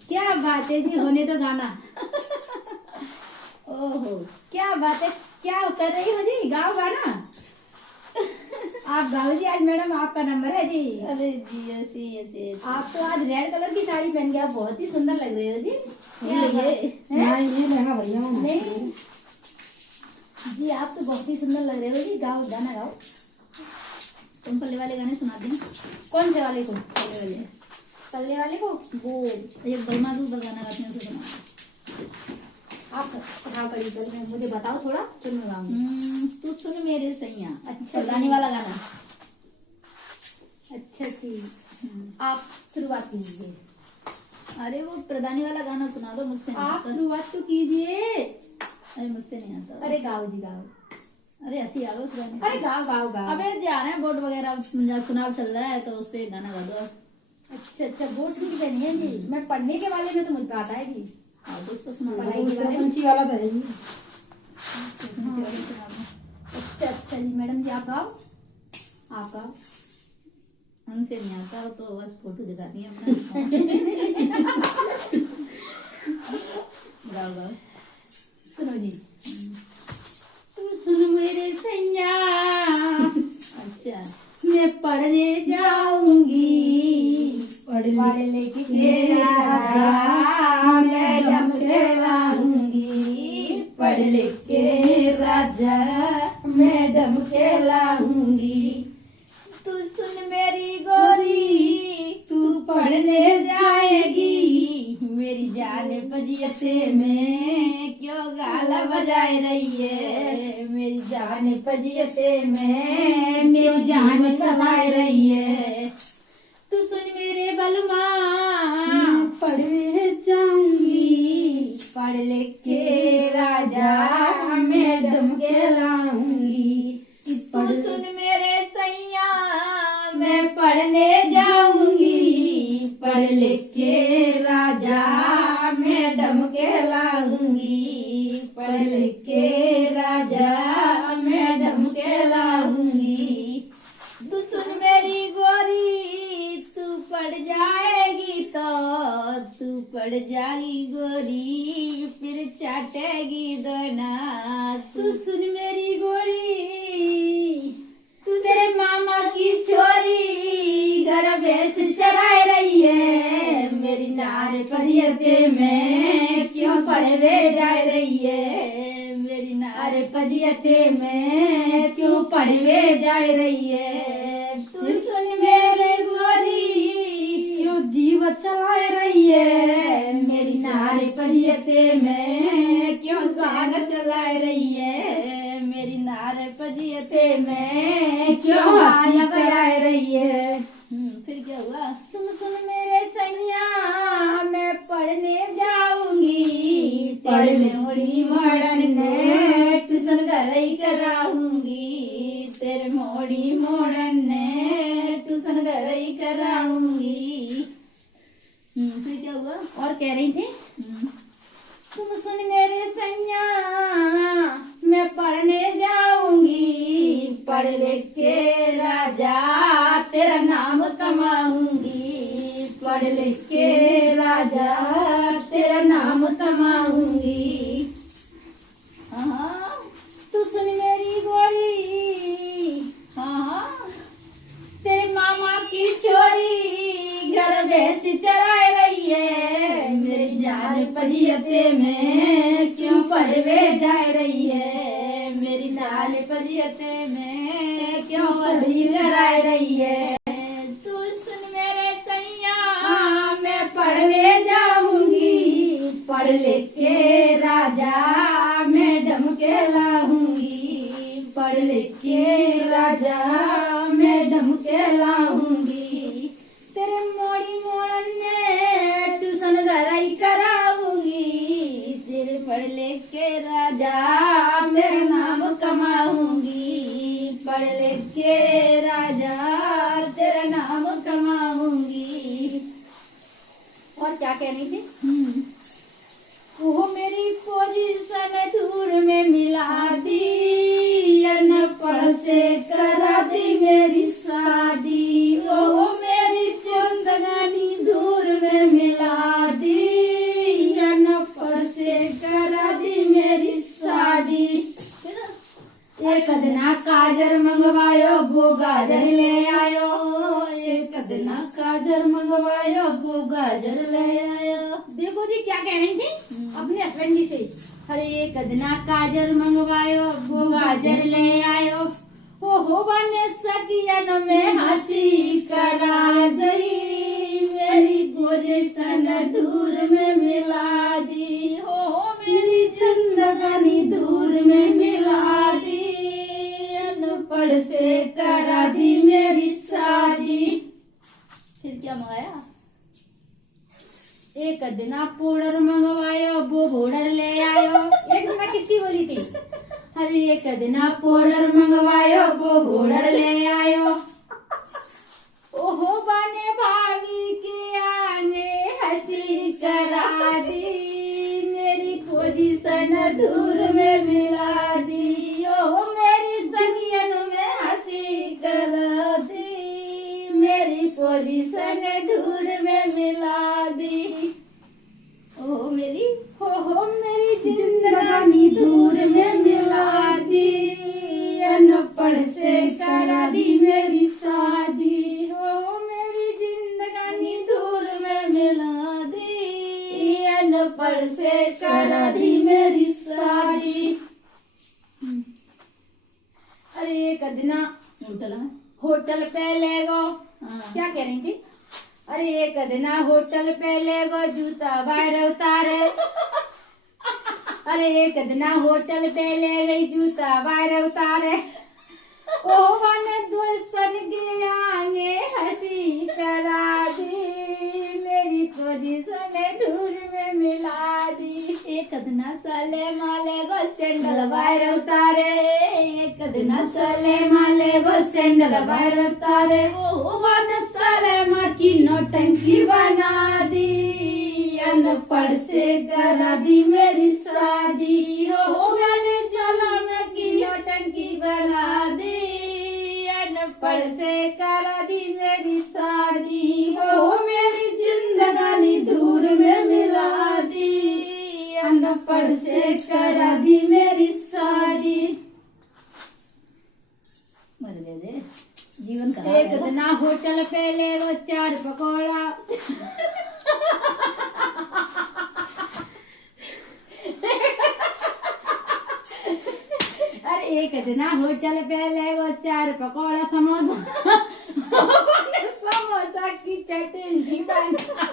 क्या बात है जी, होने तो गाना। ओहो, क्या बात है, क्या कर रही हो जी? गाओ गाना। आप गाओ जी, आज मैडम आपका नंबर है जी। अरे जी ऐसे ऐसे आप तो आज रेड कलर की साड़ी पहन के आप बहुत ही सुंदर लग रहे हो जी। क्या बात है? ये लहंगा भैया नहीं जी, आप तो बहुत ही सुंदर लग रहे हो जी। गाओ, गाना गाओ। तुम पल्ले वाले गाने सुना दें। कौन से वाले को? पल्ले वाले पल्ले वाले को? वो एक बलमा दूर गाना गाते हैं, उसे सुना। आप गाओ कड़ी कर में मुझे बताओ थोड़ा, फिर मैं गाऊंगी। तू सुन मेरे सैया। अच्छा, गाने वाला गाना। अच्छा जी, आप शुरुआत कीजिए। अरे वो प्रधानी वाला गाना सुना दो, मुझसे नहीं आप आता। शुरुआत तो कीजिए। अरे मुझसे नहीं आता। अरे गाओ जी, गाओ। अरे ऐसी आ उस गाने। अरे गाओ गाओ गाओ। अबे जा रहे हैं बोर्ड वगैरह, चुनाव चल रहा है तो उस पे गाना गा दो। अच्छा अच्छा, बोर्ड ठीक है नहीं है जी। मैं पढ़ने के बारे में तो मुझे आता है जी। हाँ तो उसको सुना दो। पढ़ाई के बारे में। सरपंची वाला तो है जी। सुना दो। अच्छा अच्छा जी, मैडम जी आप गाओ, आप गाओ। हमसे नहीं आता तो बस फोटो दिखाती है अपना। गाओ गाओ। सुनो जी। तुम सुन मेरे सैया, अच्छा मैं पढ़ने जाऊंगी, पढ़ लेके के राजा मैडम कहलाऊंगी, पढ़ लिख के राजा मैडम कहलाऊंगी। तू सुन मेरी गोरी, तू पढ़ने जाएगी, मेरी जान पजियते में क्यों गाला बजाए रही है, मेरी जान पजियते में क्यों जान चलाए रही है। तू सुन मेरे बलमा, पढ़ने जाऊंगी, पढ़ लिख के राजा मैडम कहलाऊंगी। तू सुन मेरे सैया, मैं पढ़ने जाऊंगी, पढ़ लिख के राजा मैडम कहलाऊंगी, पढ़ लिख के राजा मैडम कहलाऊंगी। तू सुन मेरी गोरी, तू पढ़ जाएगी तो तू पढ़ जाएगी गोरी, फिर चाटेगी दोना। तू सुन मेरी गोरी, तू तेरे मामा की चोरी घर भैंस चराए रही है, मेरी नार पदियते में क्यों पढ़वे जा रही है, मेरी नार पदियते में क्यों पढ़वे जा रही है। तू सुन मेरे गोरी, क्यों जीव चलाए रही है, मेरी नार पदियते में क्यों साग चलाए रही है, मेरी नार पजियते में क्यों हाल कराए रही है। फिर क्या हुआ? तुम सुन मेरे सैया, मैं पढ़ने जाऊंगी, पढ़ने मोड़ी मॉडर्न ने ट्यूशन घर ही कराऊंगी, तेरे मोड़ी मॉडर्न ने ट्यूशन घर ही कराऊंगी। फिर क्या हुआ? और कह रही थी, तुम सुन मेरे सैया, मैं पढ़ने जाऊंगी, पढ़ लिख के राजा तेरा नाम कमाऊंगी, पढ़ लिख के राजा तेरा नाम कमाऊंगी। हाँ, तू सुन मेरी गोरी, हाँ, तेरे मामा की चोरी घर भैंस चराए रही है, मेरी जान पजियते में क्यों पढ़वे जा रही है, मेरी जान पजियते में क्यों पढ़ी कराए रही है। तू सुन मेरे सैया, मैं पढ़ने जाऊंगी, पढ़ लिख के राजा मैडम कहलाऊंगी, पढ़ लिख के राजा मैडम कहलाऊंगी। तेरे मोड़ी मोड़न ने ट्यूशन घर ही कराऊंगी, तेरे पढ़ लिख के राजा मेरा नाम कमाऊंगी, पढ़ लिख के राजा तेरा नाम कमाऊंगी। और क्या कह रही थी? वो मेरी पोजीशन दूर में मिला दी, अनपढ़ से करा दी मेरी शादी, वो मेरी जिंदगानी दूर में मिला दी, मंगवायो वो गाजर ले आयो। देखो जी क्या कह रही थी अपने हस्बैंड जी से। अरे एक अदना गाजर मंगवायो वो गाजर ले आयो। हो बने सकियन में हंसी करा गई, मेरी पोजीशन दूर में मिला दी। हो मेरी जिंदगानी दूर में मिला दी, अनपढ़ से करा दी मेरी शादी। फिर क्या मंगाया? एक दिना पाउडर मंगवायो वो पाउडर ले आयो। एक दिना किसकी बोली थी? अरे एक दिना पाउडर मंगवायो वो पाउडर ले आयो। ओहो बने भाभी के आगे हंसी करा दी, मेरी पोजीशन दूर में मिला दी। ओहो मेरी सनियन में हंसी करा दी, मेरी पोजीशन दूर में मिला दी। ओहो मेरी हो मेरी जिंदगानी दूर में मिला दी, अनपढ़ से करा दी मेरी शादी। हो मेरी जिंदगानी दूर में मिला दी, अनपढ़ से करा दी मेरी शादी। अरे एक दिना होटल में होटल पे ले गो। हाँ। क्या कह रही थी? अरे एक दिना होटल पे ले गो जूता बाहर उतारे। अरे एक दिना होटल पे ले गई जूता बाहर उतारे। ओ वन दुल्हन के आगे हंसी करा दी, मेरी पोजीशन दूर में मिला दी। एक दिना साले माले गो सैंडल बाहर उतारे। एक दिना साले माले गो सैंडल बाहर उतारे। ओ वन साले माँ की नौटंकी बना दी, अनपढ़ से करा दी मेरी शादी। हो मैंने चला मैं की नौटंकी बना दी, अनपढ़ से करा दी मेरी शादी। हो मेरी जिंदगानी दूर में मिला दी, अनपढ़ से करा दी मेरी शादी। मर गए दे जीवन खराब एक है। दिना होटल पे ले लो 4 पकौड़ा। अरे एक दिना होटल पे ले लो 4 पकौड़ा समोसा। समोसा की चटनी बना,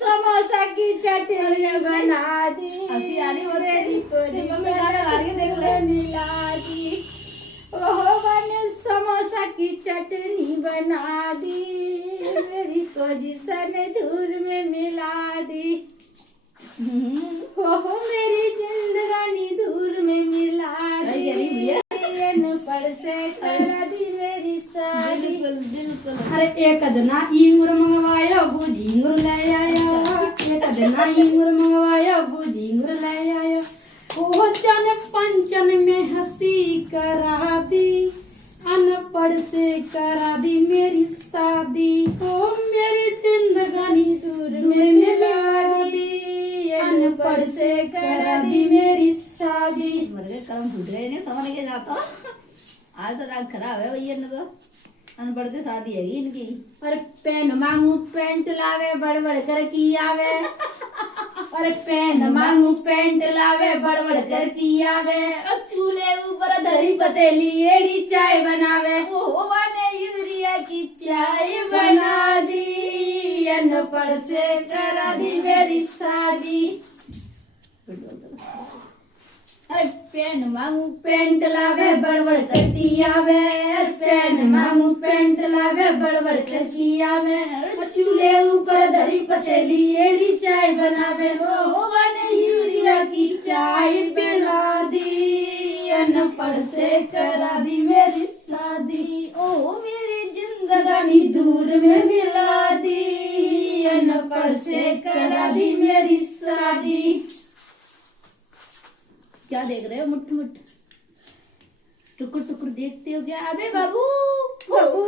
समोसा की चटनी बना दी, हंसी आ रही होती है। मेरी सिर्फ मम्मी गाना गा रही है, देख ले। मिला दी। ओहो बने समोसा की चटनी बना दी, मेरी पोजीशन दूर में मिला दी। ओहो मेरी जिंदगानी दूर में मिला दी, अनपढ़ से करा दी मेरी शादी। बिल्कुल बिल्कुल। अरे एक दिना इंगूर मंगवायो वो झींगुर ले आयो। एक दिना इंगूर मंगवायो वो झींगुर ले आयो। ओ जन पंचन में हंसी करा दी, अनपढ़ से करा दी मेरी शादी। ओ मेरी जिंदगानी दूर में मिला दी, अनपढ़ से करा दी मेरी शादी। मर गए कर्म फूट गए नहीं समझ के जाता। आज तो राग खराब है भैया इनको, अनपढ़ से शादी है इनकी। और पेन मांगू पेंट लावे बड़बड़ कर की आवे। और पेन मांगू पेंट लावे बड़बड़ कर की आवे। और चूल्हे ऊपर धरी पतेली एड़ी चाय बनावे। ओ बने यूरिया की चाय बना दी, अनपढ़ से करा दी मेरी शादी। अरे पेन मांगू पेंट लावे बड़बड़ करती आवे। पेन मांगू पेंट लावे बड़बड़ करती आवे। चूल्हे ऊपर धरी पतेली एड़ी चाय बनावे। हो बने यूरिया की चाय पिला दी, अनपढ़ से करा दी मेरी शादी। ओ मेरी जिंदगानी दूर में मिला दी, अनपढ़ से करा दी मेरी शादी। क्या देख रहे हो मुठ मुठ टुकुर टुकुर देखते हो क्या? अबे बाबू बाबू